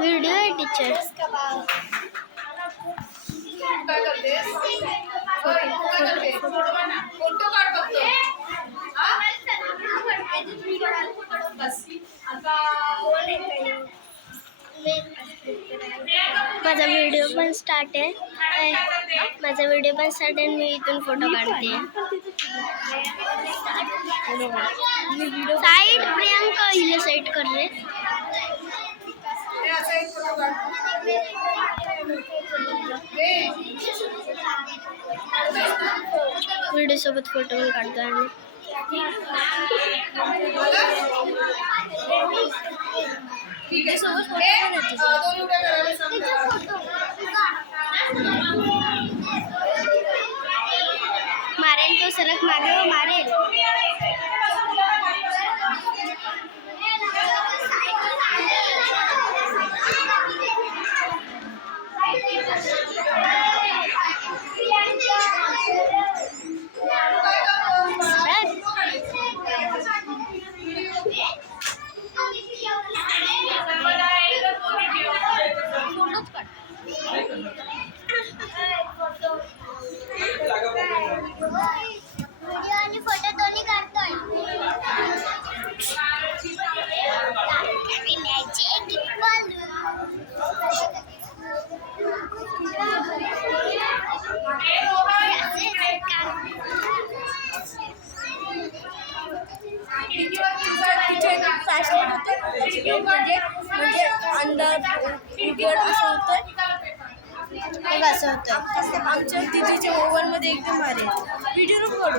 Video editor माझा video start है मजा वीडियो स्टार्ट है मैं इतना फोटो काढते साईड प्रियांका हिला साईड कर रहे व्हिडिओ सोबत फोटो काढतो आणि मारेल तो सरक मारेल मारेल असं होतं आमच्या दिदीच्या मोबाईलमध्ये एकदम भारी व्हिडिओ करू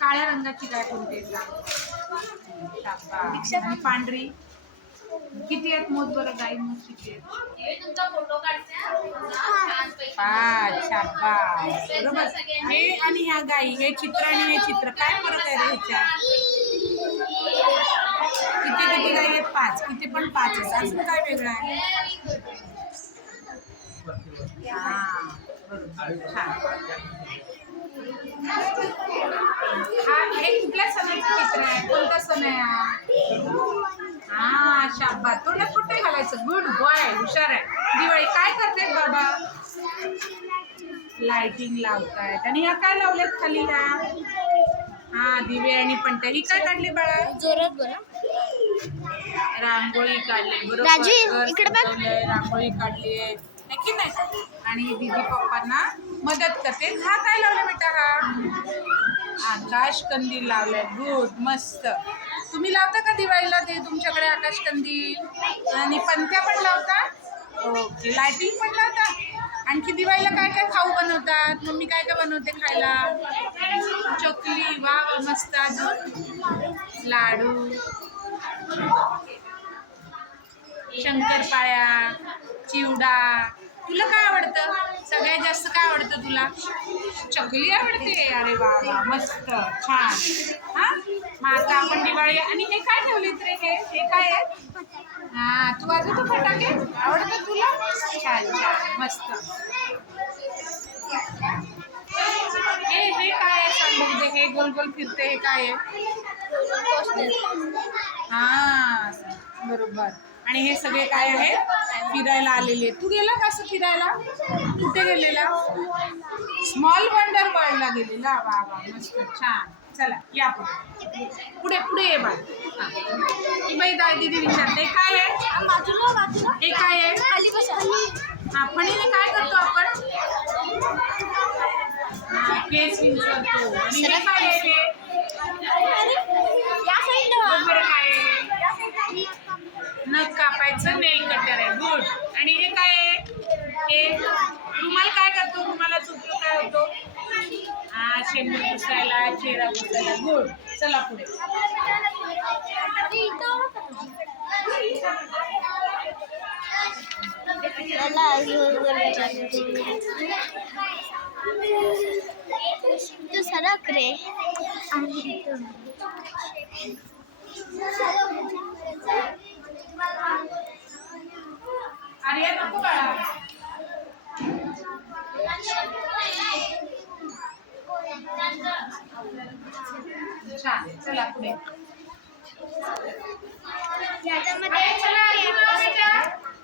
काळ्या रंगाची गाय कोणती सांग पांढरी किती आहेत मोज बरं गाई मोज किती आहेत बरोबर हे आणि ह्या गाई हे चित्र आणि हे चित्र काय फरक आहे ह्याच्या किती किती गाई आहेत पाच किती पण पाच आहेत अजून काय वेगळं आहे हा बरोबर हा एक कुठल्या सणाचं चित्र आहे कोणता सण आहे हा तोंडात कुठे घालायचं गुड बॉय हुशार आहे दिवाळी काय करते बाबा लाइटिंग लावतायत आणि ह्या काय लावलेत खाली ह्या हा दिवे आणि पणत्या ही काय काढली बाळा जोरात बरं रांगोळी काढली बरोबर रांगोळी काढली आहे की नाही आणि दीदी पप्पांना मदत करते हा काय लावलं बेटा आकाश कंदील लावलाय गुड मस्त तुम्ही लावता का दिवाळीला ते तुमच्याकडे आकाश कंदील आणि पंत्या पण लावता ओके लायटिंग पण लावता आणखी दिवाळीला काय काय खाऊ बनवतात मम्मी काय काय बनवते खायला चकली वा मस्त अजून लाडू शंकरपाळ्या चिवडा तुला काय आवडतं सगळ्यात जास्त काय आवडतं तुला चकली आवडते अरे वा मस्त छान हा मग आता आपण दिवाळी आणि हे काय ठेवलेत रे हे हे काय आहे हा तू तू फटाके आवडतं तुला छान छान मस्त हे हे काय आहे हे गोल गोल फिरते हे काय आहे हा बरोबर आणि हे सगळे काय आहे फिरायला आलेले तू गेला का असं फिरायला कुठे गेलेला स्मॉल वंडर वर्ल्डला गेलेला वा वा मस्त छान चला या पुढे पुढे पुढे ये बाय बाई दाय दिदी विचारते काय आहे हे काय आहे हा फणीने काय करतो आपण केस विंचरतो आहे लावायचं नेल कटर आहे गुड आणि हे काय आहे हे रुमाल काय करतो रुमालाचा उपयोग काय होतो हा शेंबू पुसायला चेहरा पुसायला गुड चला पुढे तू सरक आणि अरे तब बड़ा छान चला पुढे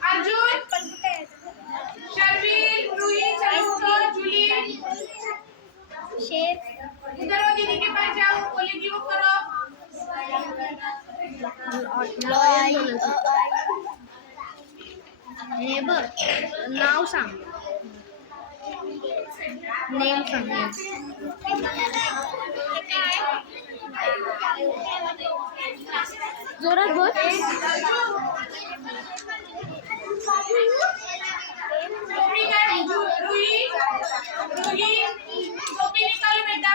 अर्जुन शर्वील रूही चलो उठो जुली शेर उधर दीदी के पास जाओ बोले गिव करो Rồi. Neighbor. Now sang. Name sang name. जोरात बोल रुई रुई रुई टोपी निकाल बेटा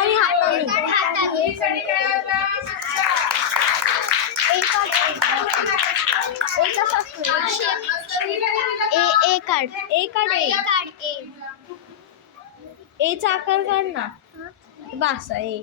आणि हाताने हाताने एकच असतो ए काढ ए काढ ए काढ ए एचा आकार काढ ना बास ए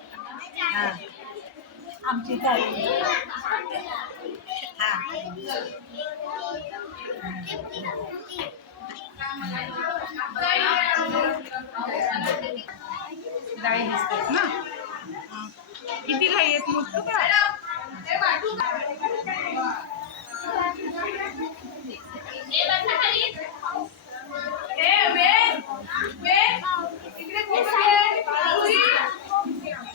आमची काळजी डाळी दिसतात ना किती घाई आहेत मग तू ए